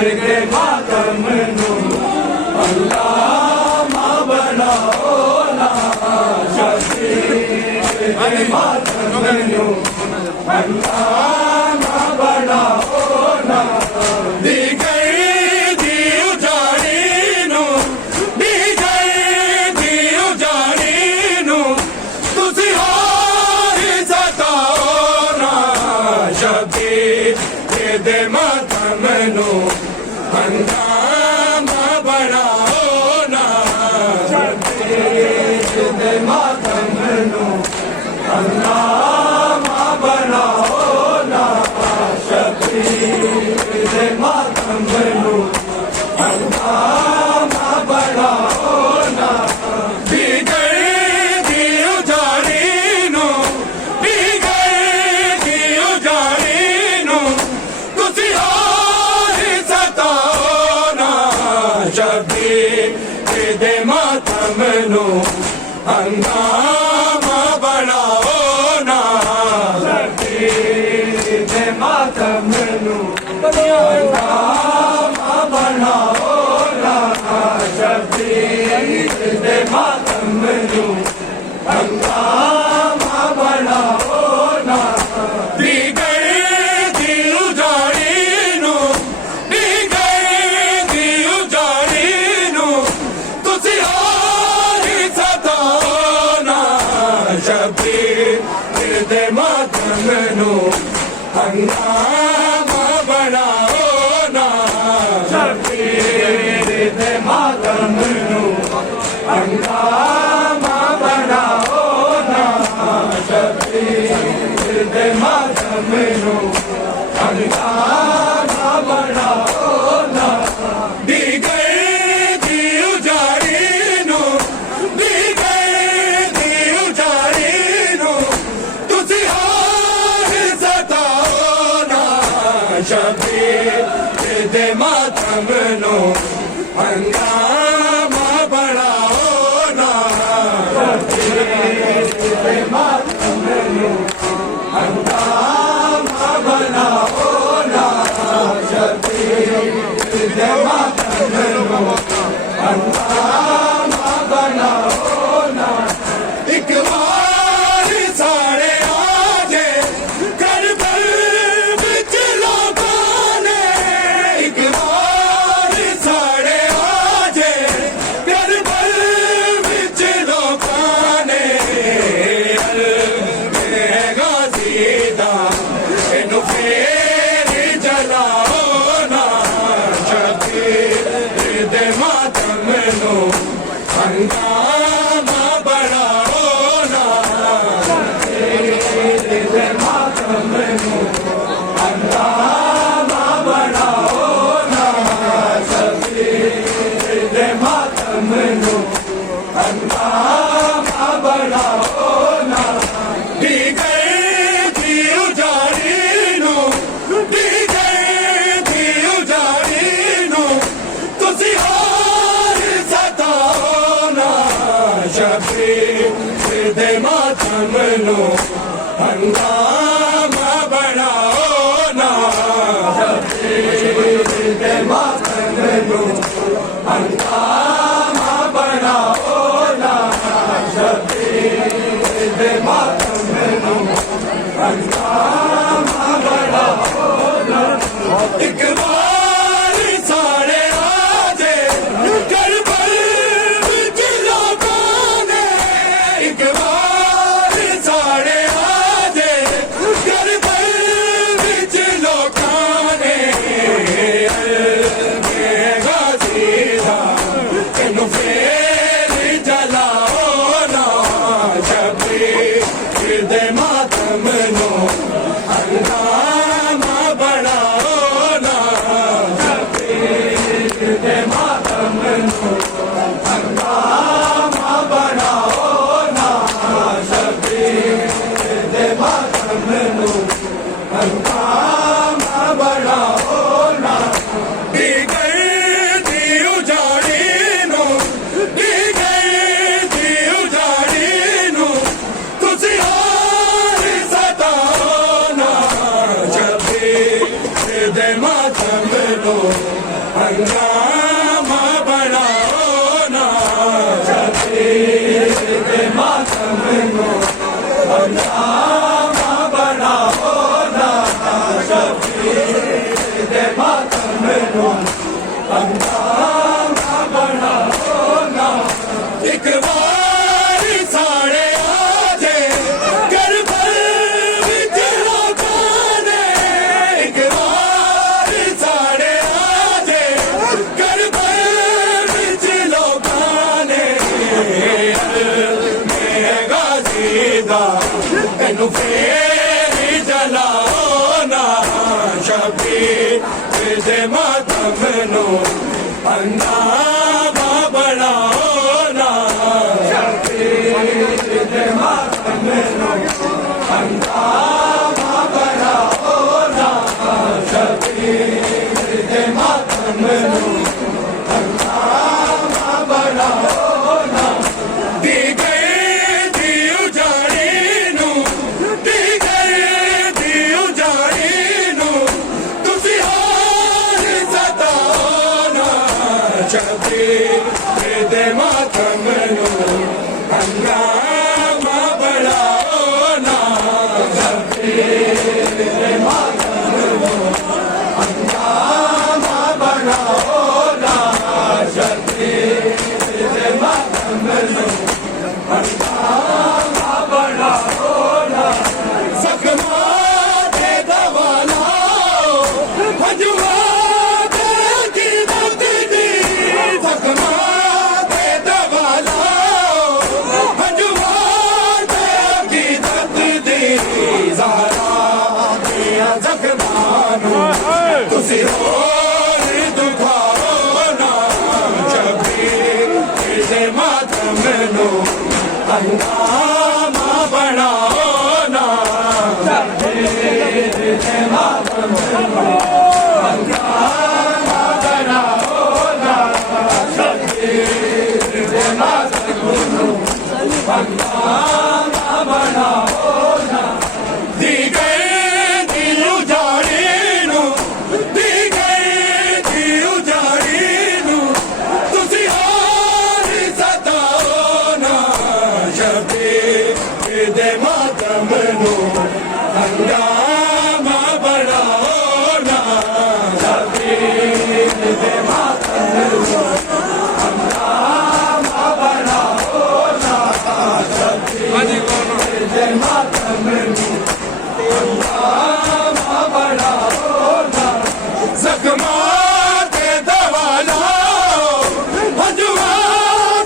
दे मातम नु हंगामा बनाओ ना शबीर दे मातम नु हंगामा बनाओ ना दी गई दी उजाड़ी नु दी गई दी उजाड़ी नु तुसी होर सताओ ना शबीर दे मातम नु हंगामा बनाओ ना शबीर दे मातम नु हंगामा बनाओ ना शबीर दे मातम नु हंगामा बनाओ ना दी गई दी उजाड़ी नु दी गई दी उजाड़ी नु तुसी होर सताओ ना शबीर दे मातम नु हंगामा बनाओ ना शबीर दे मातम नु हंगामा बनाओ ना शबीर दे मातम नु हंगामा बनाओ ना दी गई दी उजाड़ी नु दी गई दी उजाड़ी नु तुसी होर सताओ ना शबीर दे मातम नु हंगामा बनाओ ना शबीर दे मातम नु हंगामा बनाओ ना शबीर दे मातम नु हंगामा बनाओ ना दी गई दी उजाड़ी नु दी गई दी उजाड़ी नु तुसी होर सताओ ना शबीर दे मातम नु हंगामा बनाओ ना शबीर दे मातम नु हंगामा बनाओ ना शबीर दे मातम नु हंगामा बनाओ ना एक बार साढ़े आजे करबल विच लोकां ने एक बार साढ़े आजे करबल विच लोकां ने गाजी दा इनु फेर जलाओ ना शबीर दे मातम नु हंगामा बनाओ ना शबीर दे मातम नु हंगामा बनाओ ना शबीर दे मातम नु हंगामा बनाओ ना दी गई दी उजाड़ी नु दी गई दी उजाड़ी नु तुसी होर सताओ ना शबीर दे मातम नु हंगामा बनाओ ना शबीर दे मातम नु हंगामा बनाओ ना शबीर दे मातम नु हंगामा बनाओ ना एक बार साढ़े आजे करबल विच लोकां ने एक बार साढ़े आजे करबल विच लोकां ने गाजी दा इनु फेर जलाओ ना शबीर दे मातम नु हंगामा बनाओ ना शबीर दे मातम नु हंगामा बनाओ ना शबीर दे मातम नु हंगामा बनाओ ना दी गई दी उजाड़ी नु दी गई दी उजाड़ी नु तुसी होर सताओ ना शबीर दे मातम नु हंगामा बढ़ाओ ना शबीर मातम नो हंगामा बढ़ाओ ना शबीर मातम नो हंगामा बढ़ाओ ना एक बार साढ़े आजे करबल विच लोकां ने एक बार साढ़े आजे करबल विच लोकां ने मैं गाजी दा तैनू फेर जलाओ ना शबीर दे मातम नो हंगामा बढ़ाओ ना शबीर दे मातम नो हंगामा बढ़ाओ ना शबीर दे मातम नो हंगामा बढ़ाओ ना दी गई दी उजाड़ी नू दी गई दी उजाड़ी नू तुसी होर सताओ ना शबीर दे मातम नो हंगामा बढ़ाओ ना शबीर दे मातम नो हंगामा बढ़ाओ ना शबीर दे मातम नो हंगामा बढ़ाओ ना जख्मा दे दवा लाओ भजवा दे की दर्द दी जख्मा दे दवा लाओ भजवा दे की दर्द दी ज़हरा दिया जख्मा नू तुसी होर दुखाओ ना शबीर दे मातम नो हंगामा बढ़ाओ ना शबीर दे मातम नो हंगामा बढ़ाओ ना शबीर दे मातम नो हंगामा बढ़ाओ ना दी गई दी उजाड़ी नू दी गई दी उजाड़ी नू तुसी होर सताओ ना शबीर दे मातम नो हंगामा बढ़ाओ ना शबीर दे मातम नो हंगामा बढ़ाओ ना शबीर दे मातम नो हंगामा बढ़ाओ ना जख्मा दे दवा लाओ भजवा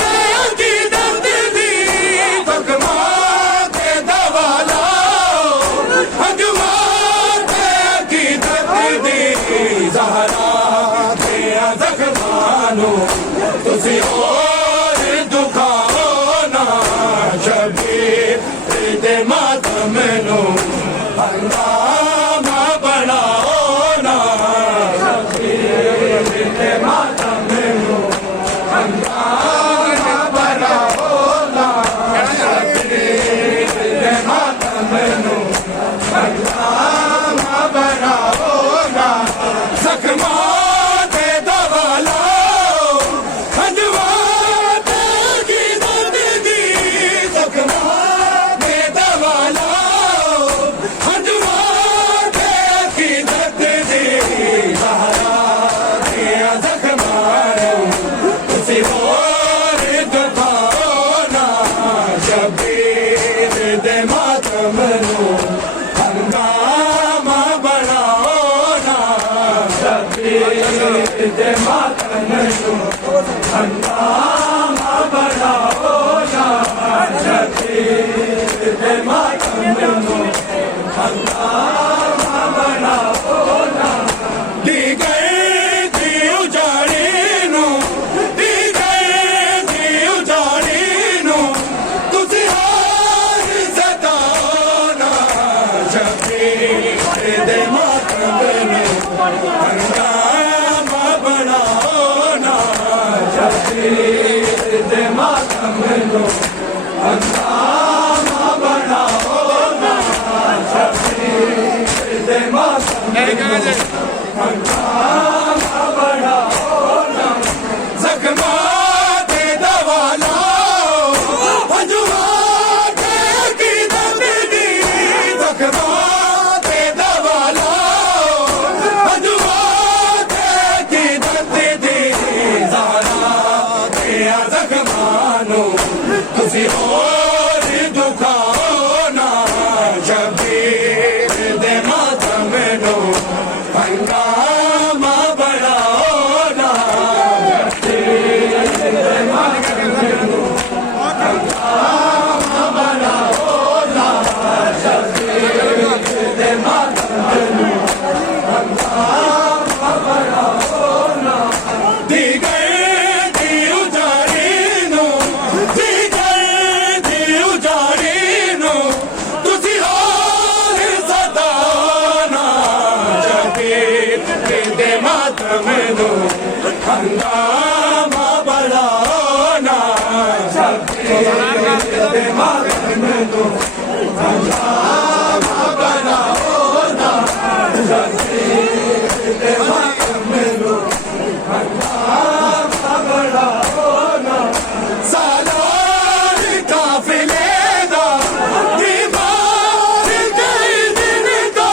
दे की दर्द दी जख्मा दे दवा लाओ भजवा दे की दर्द दी ज़हरा दे जख्मा नू तुसी होर दुखाओ ना शबीर दे मातम नो हंगामा बढ़ाओ ना शबीर दे मातम नो हंगामा बढ़ाओ ना शबीर दे मातम नो हंगामा बढ़ाओ ना जख्मा दे दवा लाओ भजवा दे की दर्द दी जख्मा दे दवा लाओ भजवा दे की दर्द दी ज़हरा दिया जख्मा नू तुसी होर दुखाओ ना शबीर दे मातम नो हंगामा बढ़ाओ ना शबीर दे मातम नो हंगामा बढ़ाओ ना शबीर दे मातम नो हंगामा बढ़ाओ ना दी गई दी उजाड़ी नू दी गई दी उजाड़ी नू तुसी होर सताओ ना शबीर दे मातम नो हंगामा बढ़ाओ ना शबीर दे मातम नो हंगामा बढ़ाओ ना शबीर दे मातम नो हंगामा बढ़ाओ हंगामा बढ़ाओ ना शबीर दे मातम नो हंगामा बढ़ाओ ना शबीर दे मातम नो हंगामा बढ़ाओ ना सालार काफिले दा दीवार कई दिन का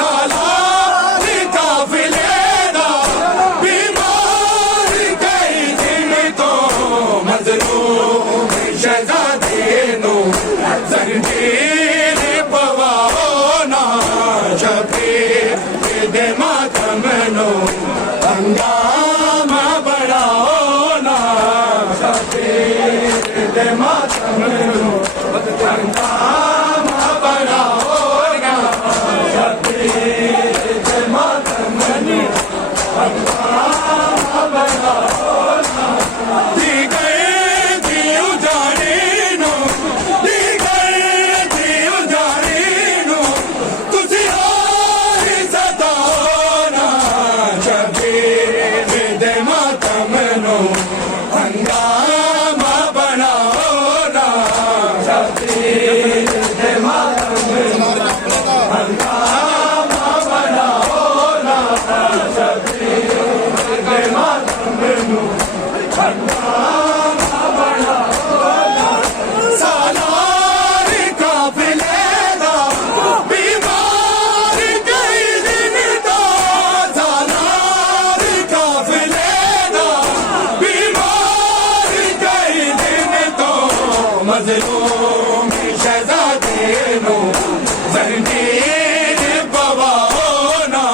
सालार काफिले दा बीमार कई दिन तो मजलूम शहजादे नो जंजीर पवाओ ना शबीर दे मातम नो हंगामा बढ़ाओ ना शबीर दे मातम नो हंगामा बढ़ाओ ना शबीर दे मातम नो हंगामा बढ़ाओ ना दी गई दी उजाड़ी नो दी गई दी उजाड़ी नो तुसी और सताओ ना शबीर दे मातम नो हंगामा बनाओ ना शबीर दे मातम नो हंगामा बनाओ ना शबीर दे मातम नो हंगामा बनाओ ना सालार काफिले दा बीमार कई दिन दा सालार काफिले दा बीमार कई दिन तो मजलूम शहजादे नो जंजीर पवाओ ना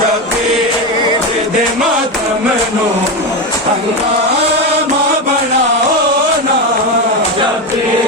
शबीर दे मातम नो हंगामा बढ़ाओ ना शबीर